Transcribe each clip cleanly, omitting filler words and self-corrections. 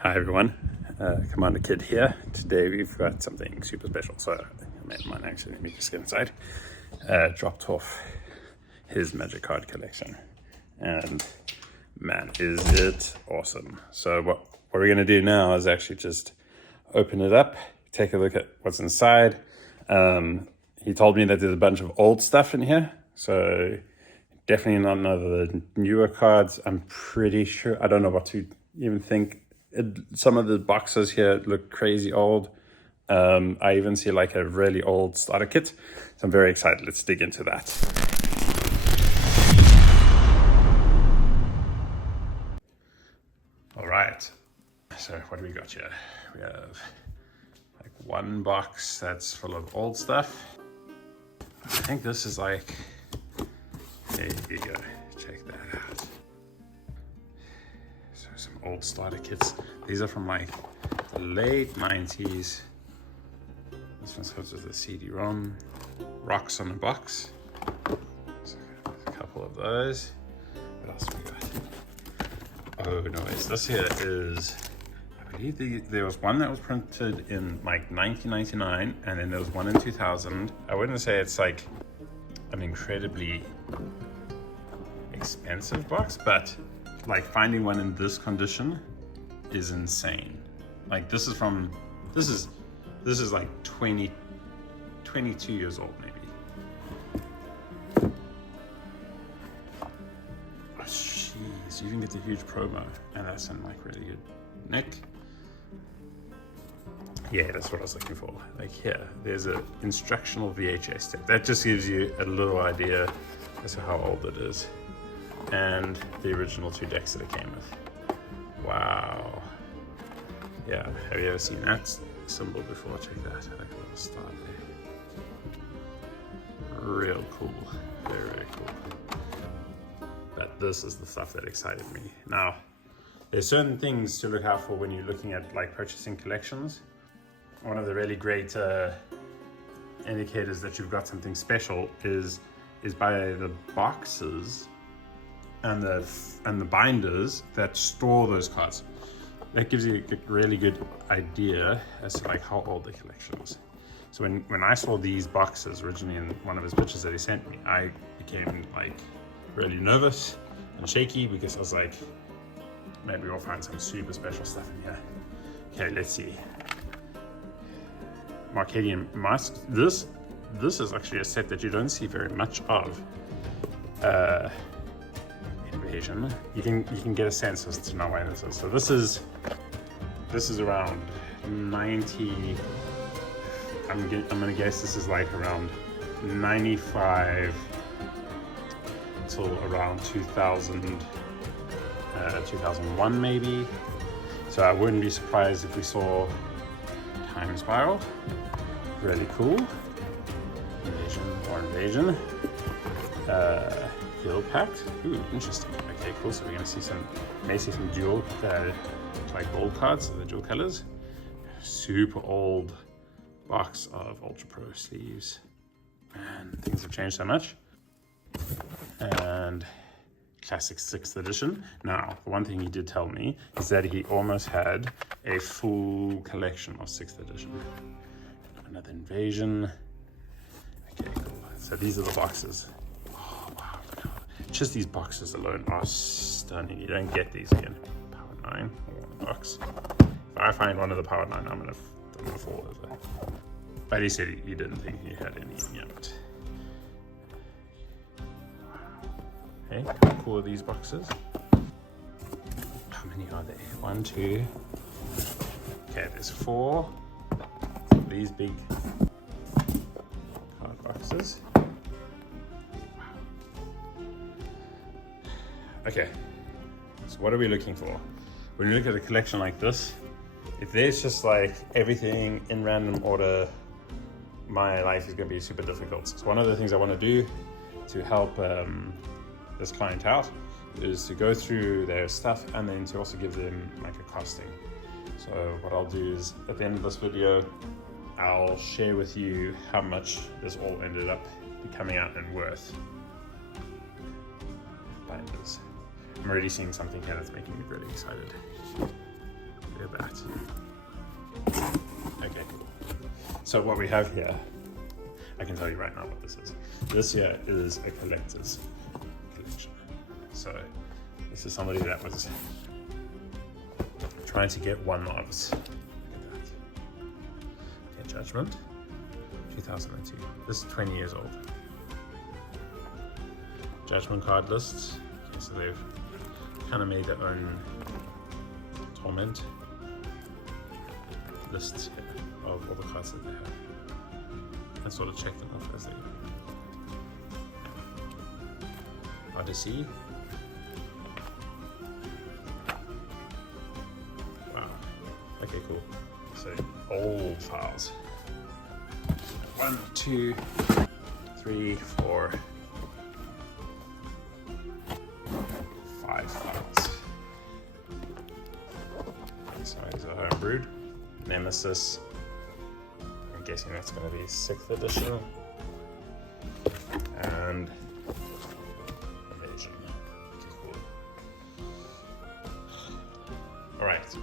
Hi everyone, Commander Kid here. Today we've got something super special. So I made mine actually, let me just get inside. Dropped off his magic card collection. And man, is it awesome. So what we're gonna do now is actually just open it up, take a look at what's inside. He told me that there's a bunch of old stuff in here. So definitely not none of the newer cards. I'm pretty sure, I don't know what to even think. Some of the boxes here look crazy old. I even see like a really old starter kit. So I'm very excited. Let's dig into that. All right. So what do we got here? We have like one box that's full of old stuff. I think this is like, there you go. Check that out. So some old starter kits. These are from like the late 90s. This one comes with a CD-ROM. Rocks on a box. So a couple of those. What else we got? Oh no, this here is, I believe there was one that was printed in like 1999 and then there was one in 2000. I wouldn't say it's like an incredibly expensive box, but like finding one in this condition is insane. Like this is like 22 years old maybe. Oh jeez, you even get the huge promo and that's in like really good nick. Yeah, that's what I was looking for. Like here, there's an instructional VHS tape. That just gives you a little idea as to how old it is. And the original 2 decks that it came with. Wow. Yeah, have you ever seen that symbol before? Check that, like a little star there. Real cool, very, very cool. But this is the stuff that excited me. Now, there's certain things to look out for when you're looking at like purchasing collections. One of the really great indicators that you've got something special is by the boxes and the binders that store those cards. That gives you a really good idea as to like how old the collection is. So when I saw these boxes originally in one of his pictures that he sent me, I became like really nervous and shaky because I was like, maybe we'll find some super special stuff in here. Okay, let's see. Marcadian Masks. This is actually a set that you don't see very much of. Invasion. You can get a sense as to know why this is. So this is around 90. I'm gonna guess this is like around 95 till around 2000, 2001 maybe. So I wouldn't be surprised if we saw Time Spiral. Really cool. Invasion. Guild Pact. Ooh, interesting. Okay, cool. So we're gonna see some dual, like gold cards, the dual colors. Super old box of Ultra Pro sleeves. Man, things have changed so much. And classic 6th edition. Now, the one thing he did tell me is that he almost had a full collection of 6th edition. Another Invasion. Okay, cool. So these are the boxes. Oh, wow. Just these boxes alone are stunning. You don't get these again. Power 9, one box. If I find one of the Power 9, I'm gonna fall over. But he said he didn't think he had any yet. Okay, how cool are these boxes? How many are there? 1, 2. Okay, there's 4. These big card boxes. Okay, so what are we looking for? When you look at a collection like this, if there's just like everything in random order, my life is going to be super difficult. So one of the things I want to do to help this client out is to go through their stuff and then to also give them like a costing. So what I'll do is at the end of this video, I'll share with you how much this all ended up coming out and worth. Binders. I'm already seeing something here that's making me really excited. They're So what we have here, I can tell you right now what this is. This here is a collector's collection. So this is somebody that was trying to get one of us. Look at that. Okay, Judgment, 2002. This is 20 years old. Judgment card lists. Okay, so they've kind of made their own torment lists here of all the cards that they have, and sort of check them off as they go. Odyssey. Wow. Okay, cool. So old files. 1, 2, 3, 4, 5 files. So these are homebrewed. Nemesis. I'm guessing that's going to be 6th edition. And Invasion. Okay, cool. Alright.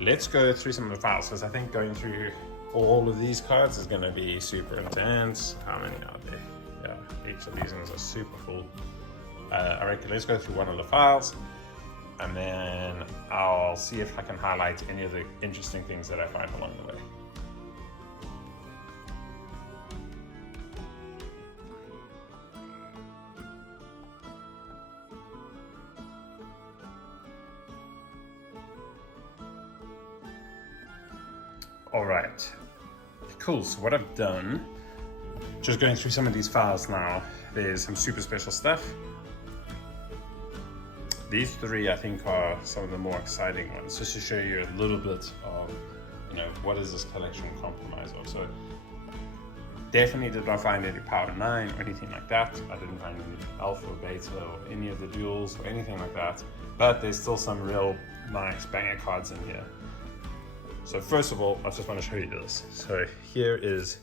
Let's go through some of the files, because I think going through all of these cards is going to be super intense. How many are there? Yeah, each of these ones are super full. I reckon let's go through one of the files, and then I'll see if I can highlight any of the interesting things that I find along the way. All right, cool. So what I've done, just going through some of these files now, there's some super special stuff. These three, I think, are some of the more exciting ones, just to show you a little bit of, what is this collection comprised of. So definitely did not find any Power 9 or anything like that. I didn't find any Alpha or Beta or any of the duels or anything like that. But there's still some real nice banger cards in here. So first of all, I just want to show you this. So here is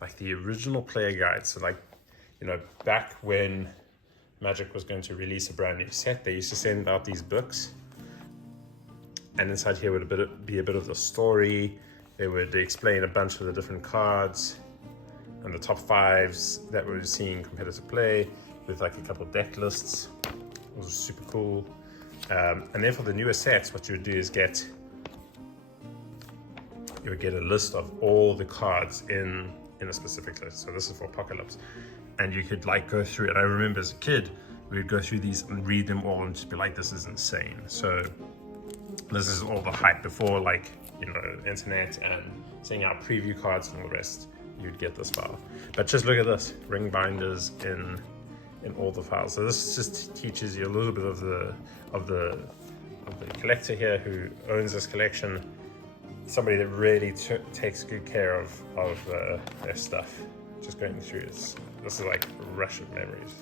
like the original player guide. So back when Magic was going to release a brand new set, they used to send out these books, and inside here would be a bit of the story. They would explain a bunch of the different cards and the top 5s that we're seeing competitive play, with like a couple of deck lists. It was super cool. And then for the newer sets, what you would do is you would get a list of all the cards in a specific list. So this is for Apocalypse. And you could go through it. I remember as a kid, we would go through these and read them all and just be like, this is insane. So this is all the hype before internet and seeing out preview cards and all the rest. You'd get this file. But just look at this, ring binders in all the files. So this just teaches you a little bit of the collector here who owns this collection. Somebody that really takes good care of their stuff. Just going through this is like a rush of memories.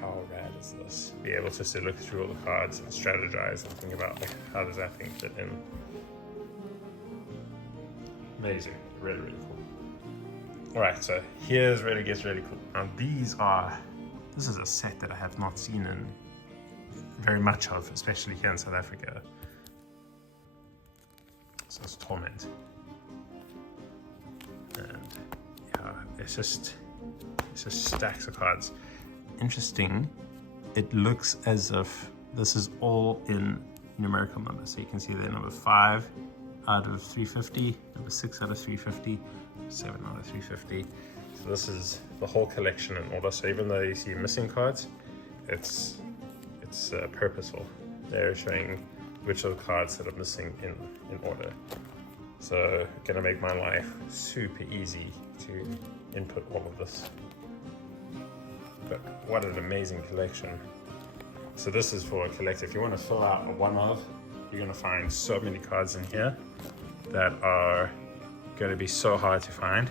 How rad is this? Be able just to look through all the cards and strategize and think about how does that thing fit in. Amazing, really, really cool. All right, so here's where it gets really cool. Now this is a set that I have not seen in very much of, especially here in South Africa. So it's Torment. And yeah, it's just stacks of cards. Interesting, it looks as if this is all in numerical numbers. So you can see there number 5 out of 350, number 6 out of 350, 7 out of 350. So this is the whole collection in order. So even though you see missing cards, it's purposeful. They're showing which of the cards that are missing in order. So gonna make my life super easy to input all of this. But what an amazing collection. So this is for a collector. If you want to fill out a one of, you're gonna find so many cards in here that are gonna be so hard to find.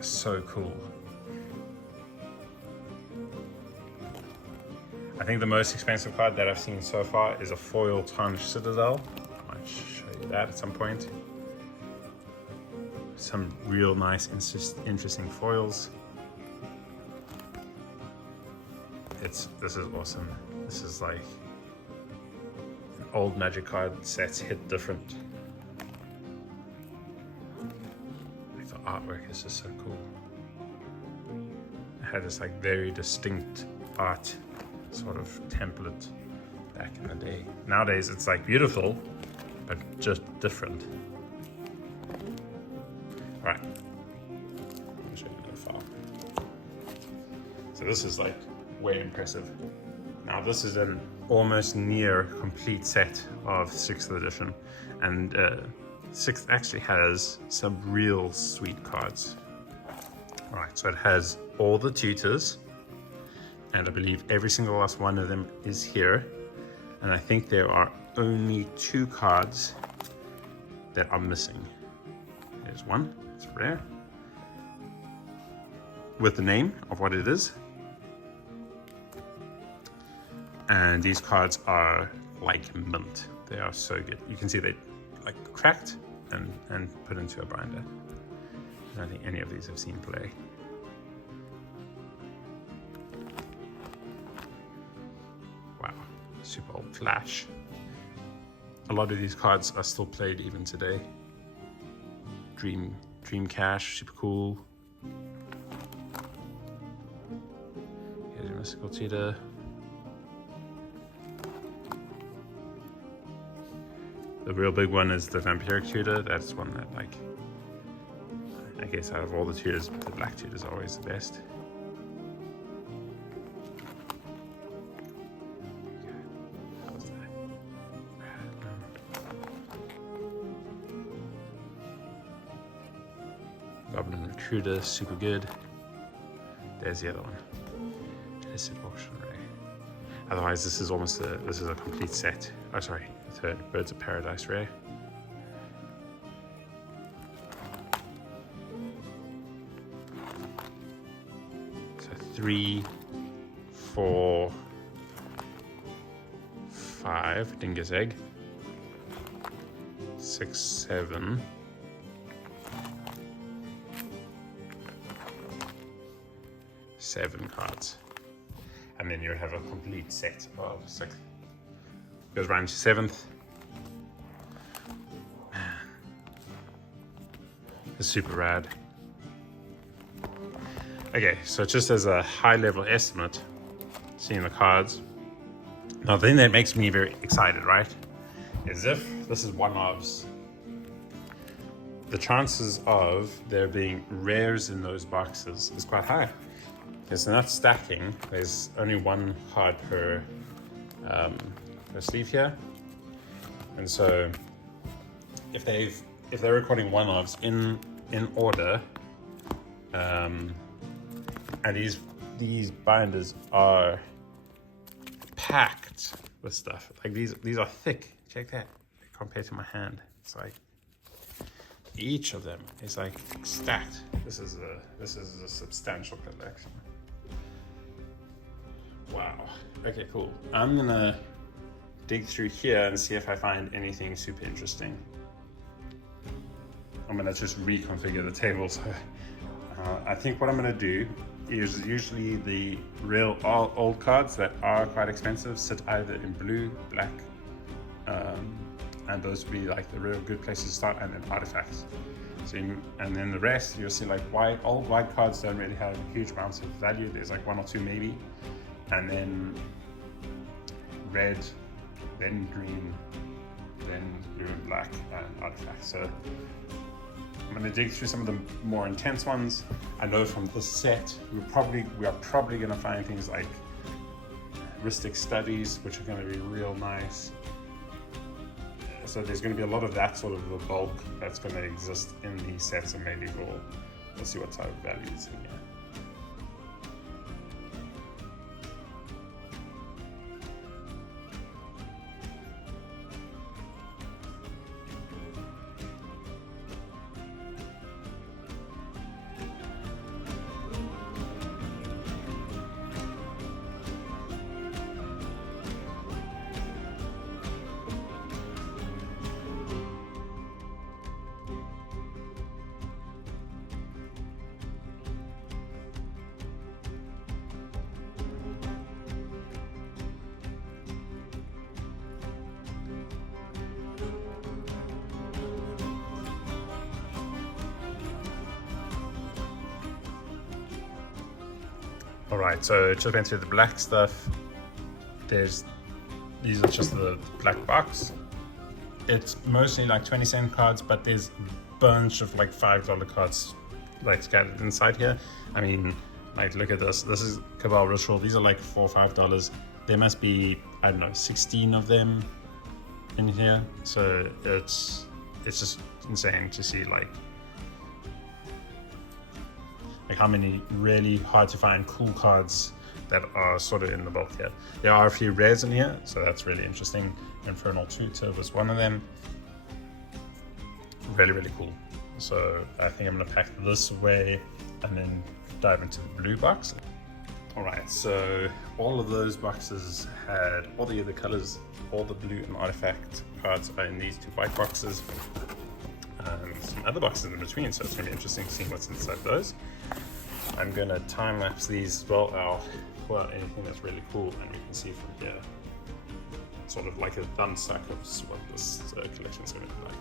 So cool. I think the most expensive card that I've seen so far is a foil Tarnished Citadel. I might show you that at some point. Some real nice, interesting foils. This is awesome. This is like an old Magic card sets hit different. Like the artwork is just so cool. It had this like very distinct art sort of template back in the day. Nowadays it's like beautiful, but just different. All right, I'll show you the file. So this is like way impressive. Now this is an almost near complete set of 6th edition, and 6th actually has some real sweet cards. All right, so it has all the tutors, and I believe every single last one of them is here. And I think there are only 2 cards that are missing. There's one, it's rare, with the name of what it is. And these cards are like mint. They are so good. You can see they like cracked and put into a binder. I don't think any of these have seen play. Wow, super old Flash. A lot of these cards are still played even today. Dream Cash, super cool. Here's a Mystical Tutor. The real big one is the Vampiric Tutor. That's one that, like, I guess out of all the tutors, the Black Tutor is always the best. How was that? Goblin Recruiter, super good. There's the other one. Illicit Auction Ray. Otherwise, this is almost a complete set. Oh, sorry. Third, Birds of Paradise rare. So 3, 4, 5, Dingus Egg. 6, 7. 7 cards. And then you have a complete set of 6. Goes round to 7th. Man, it's super rad. Okay, so just as a high level estimate, seeing the cards. Now the thing that makes me very excited, right, is if this is one-ofs, the chances of there being rares in those boxes is quite high. Because they're not stacking, there's only 1 card per sleeve here, and so if they're recording one-offs in order, and these binders are packed with stuff. Like these are thick. Check that compared to my hand. It's like each of them is like stacked. This is a substantial collection. Wow. Okay, cool. I'm gonna dig through here and see if I find anything super interesting. I'm gonna just reconfigure the table. So I think what I'm gonna do is usually the real old cards that are quite expensive sit either in blue, black, and those would be like the real good places to start, and then artifacts. So and then the rest you'll see like old white cards don't really have huge amounts of value. There's like 1 or 2 maybe, and then red, then green, then blue and black, and artifacts. So I'm going to dig through some of the more intense ones. I know from this set, we are probably going to find things like heuristic studies, which are going to be real nice. So there's going to be a lot of that sort of the bulk that's going to exist in these sets, and maybe we'll see what type of value is in here. All right, so just went through the black stuff. These are just the black box. It's mostly like 20-cent cards, but there's a bunch of like $5 cards like scattered inside here. I mean, like look at this. This is Cabal Ritual. These are like $4 or $5. There must be, I don't know, 16 of them in here. So it's just insane to see like how many really hard to find cool cards that are sort of in the bulk here. There are a few rares in here, so that's really interesting. Infernal Tutor was one of them. Really, really cool. So I think I'm gonna pack this away and then dive into the blue box. All right, so all of those boxes had all the other colors, all the blue and artifact cards are in these two white boxes. And some other boxes in between, so it's gonna be interesting to see what's inside those. I'm gonna time lapse these as well. I'll pull out anything that's really cool and we can see from here sort of like a thumb suck of what this collection is gonna be like.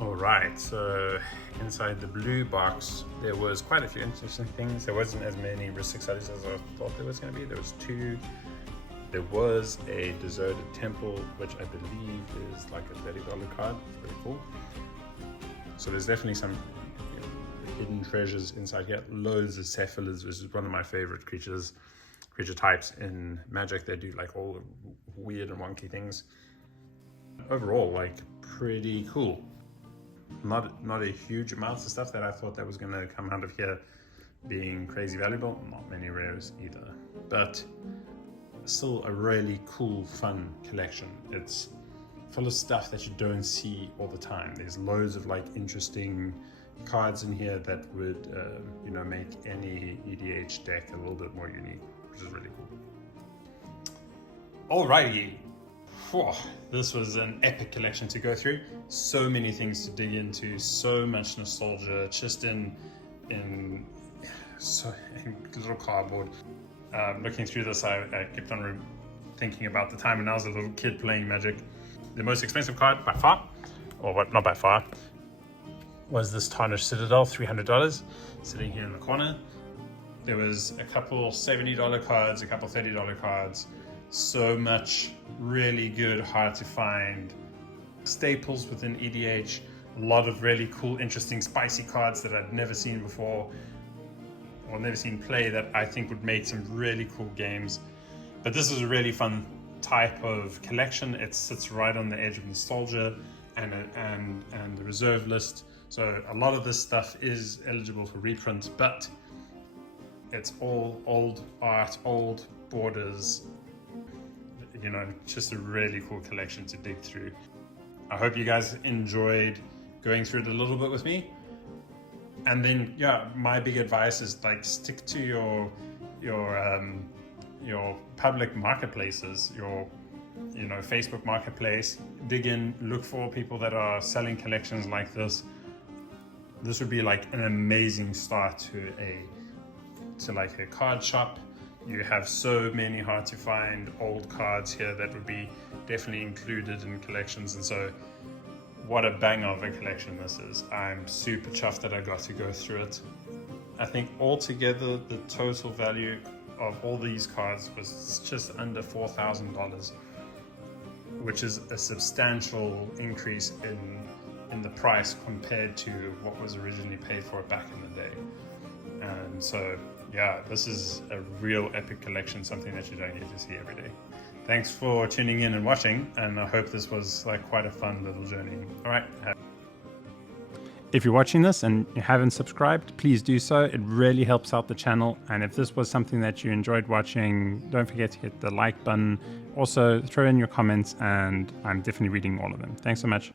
Alright, so inside the blue box there was quite a few interesting things. There wasn't as many risk excites as I thought there was going to be. There was 2. There was a deserted temple, which I believe is like a $30 card. It's very cool. So there's definitely some hidden treasures inside here. Loads of cephalids, which is one of my favorite creature types in Magic. They do like all weird and wonky things. Overall, like pretty cool. Not a huge amount of stuff that I thought that was going to come out of here being crazy valuable. Not many rares either, but still a really cool, fun collection. It's full of stuff that you don't see all the time. There's loads of like interesting cards in here that would make any EDH deck a little bit more unique, which is really cool. Alrighty. Whew, this was an epic collection to go through. So many things to dig into, so much nostalgia, just in little cardboard. Looking through this, I kept on thinking about the time when I was a little kid playing Magic. The most expensive card by far, or what? Not by far, was this Tarnished Citadel, $300, sitting here in the corner. There was a couple $70 cards, a couple $30 cards. So much really good, hard to find staples within EDH. A lot of really cool, interesting, spicy cards that I'd never seen before or never seen play that I think would make some really cool games. But this is a really fun type of collection. It sits right on the edge of nostalgia and the reserve list. So a lot of this stuff is eligible for reprint, but it's all old art, old borders. Just a really cool collection to dig through. I hope you guys enjoyed going through it a little bit with me. And then, my big advice is like stick to your public marketplaces, your Facebook marketplace. Dig in, look for people that are selling collections like this. This would be like an amazing start to a card shop. You have so many hard to find old cards here that would be definitely included in collections, and so what a bang of a collection this is. I'm super chuffed that I got to go through it. I think altogether the total value of all these cards was just under $4,000, which is a substantial increase in the price compared to what was originally paid for it back in the day. And so this is a real epic collection, something that you don't get to see every day. Thanks for tuning in and watching, and I hope this was like quite a fun little journey. All right. If you're watching this and you haven't subscribed, please do so. It really helps out the channel. And if this was something that you enjoyed watching, don't forget to hit the like button. Also, throw in your comments, and I'm definitely reading all of them. Thanks so much.